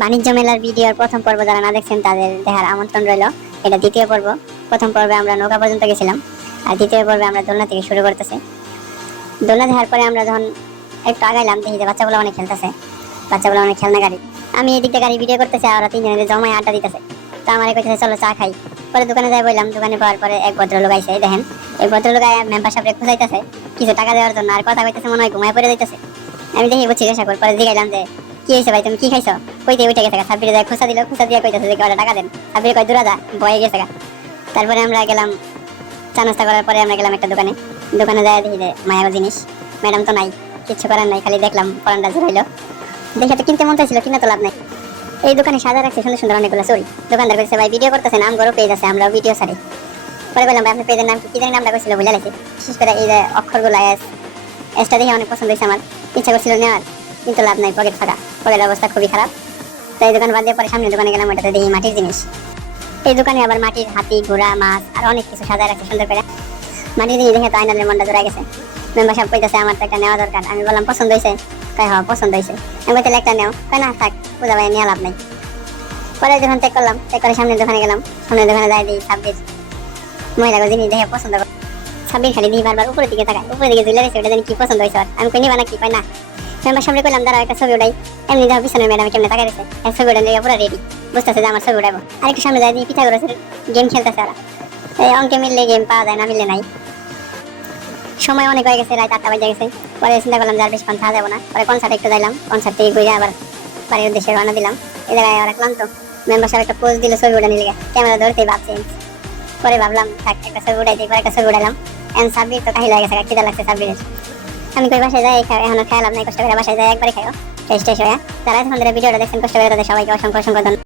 বাণিজ্য মেলার ভিডিওর প্রথম পর্ব যারা না দেখছেন, তাদের দেখার আমন্ত্রণ রইল। এটা দ্বিতীয় পর্ব। প্রথম পর্বে আমরা নৌকা পর্যন্ত গেছিলাম, আর দ্বিতীয় পর্বে আমরা দোলনা থেকে শুরু করতেছি। দোলনা দেখার পরে আমরা যখন একটু আগাইলাম, দেখি যে বাচ্চাগুলো অনেক খেলতেছে। বাচ্চাগুলো অনেক খেলনা গাড়ি। আমি এই দিকটা গাড়ি ভিডিও করতেছি, আর ওরা তিনজনে জমায় আড্ডা দিতেছে। তো আমার কইতেছে, চলো চা খাই। পরে দোকানে যাই বললাম, দোকানে পাওয়ার পরে এক ভদ্রলোক আইসে দেখেন। এই ভদ্রলোক মেম্বার সাহেব খুঁজাইতেছে, কিছু টাকা দেওয়ার জন্য, আর কথা কইতেছে মনে হয় ঘুমায় পড়ে যাইতেছে। আমি দেখি, বুঝছি জিজ্ঞাসা করি। পরে জিগাইলাম যে কি হয়েছে ভাই, তুমি কি খাইছো? কইতে উঠে গেছে খুঁজা দিল খুঁজা দিয়ে কইতেছে যে কয়টা টাকা দেন। কয়, দূরা যা গেছে তারপরে আমরা গেলাম চা নাস্তা করার পরে আমরা গেলাম একটা দোকানে। দোকানে যায় দেখি যে জিনিস। ম্যাডাম তো নাই, কিচ্ছু করার নাই, খালি দেখলাম দেখে তো কিনতে মন চাইছিল, কিনা তো লাভ নাই। এই দোকানে সাজা রাখছে, সুন্দর সুন্দর অনেকগুলো চুরি দোকানদার কইছে, ভাই ভিডিও করতেছে নাম গরো পেজ আছে আমরা ভিডিও ছাড়ি। পরে বললাম, ভাই, আপনার পেজের নাম কি? জানি নামটা কইছিল বুঝা লাগছে বিশেষ করে এই যে অক্ষরগুলো এস এসটা দেখে অনেক পছন্দ হয়েছে আমার। ইচ্ছা করছিল নেওয়ার। কিন্তু লাভ নাই পকেট ফাঁকা। পকেটের অবস্থা খুবই খারাপ। তাই দোকান বাদ দিয়ে পরে সামনে দোকানে গেলাম ওটাতে দেখি মাটির জিনিস। এই দোকানে আবার মাটির হাতি, ঘোড়া, মাছ আর অনেক কিছু সাজায় রাখছে সুন্দর করে। মাটির জিনিস দেখে তো আইনাদের মনটা জোড়া গেছে। মেম্বার সাহেব কইতেছে, আমার তো একটা নেওয়া দরকার। আমি বললাম, পছন্দ হয়েছে কয় হওয়া পছন্দ হয়েছে আমি বলতে একটা নেও। কয়, না, থাক পূজা ভাই, নেওয়া লাভ নাই। পরে যখন চেক করলাম চেক করে সামনের দোকানে গেলাম। সামনের দোকানে যাই দিই ছাব্বিশ মহিলাকে জিনিস দেখে পছন্দ করে। ছাব্বিশ খালি দিই বারবার উপরের দিকে তাকায়। উপরের দিকে রয়েছে ওটা জানি কি পছন্দ হয়েছে ওর। আমি কই, নিবা না কি কয়, না। মেম্বার সামনে করলাম দাঁড়াও একটা ছবি উঠাই এমনি দেখো পিছনে ম্যাডাম কেমনে তাকাই রয়েছে এক ছবি উঠান পুরো রেডি বুঝতেছে যে আমার ছবি উঠাবো আরেকটু সামনে যাই দিই পিঠা করেছে গেম খেলতেছে ওরা। এই অঙ্কে মিললে গেম পাওয়া যায় না, মিললে নাই। সময় অনেক হয়ে গেছে, রাত আটটা বাজে গেছে। পরে চিন্তা করলাম যে আর বেশিক্ষণ থাকা যাব না। পরে কনসার্টে একটু যাইলাম। কনসার্ট থেকে ঘুরে আবার বাড়ির উদ্দেশ্যে রওনা দিলাম। এই জায়গায় ওরা ক্লান্ত। মেম্বার সাহেব একটা পোজ দিলে ছবি উঠে নিলে ক্যামেরা ধরতেই ভাবছি। পরে ভাবলাম একটা ছবি উঠাই দিই পরে একটা ছবি উঠালাম এখন সাব্বির তো কাহিল হয়ে গেছে খিদা লাগছে সাব্বিরের আমি কই বাসায় যাই এখনও খেয়াল নাই, কষ্ট করে বাসায় যাই একবারে খাইও। টেস্ট টেস্ট হয়ে। যারা এখন ভিডিওটা দেখছেন, কষ্ট করে তাদের সবাইকে অসংখ্য অসংখ্য ধন্যবাদ।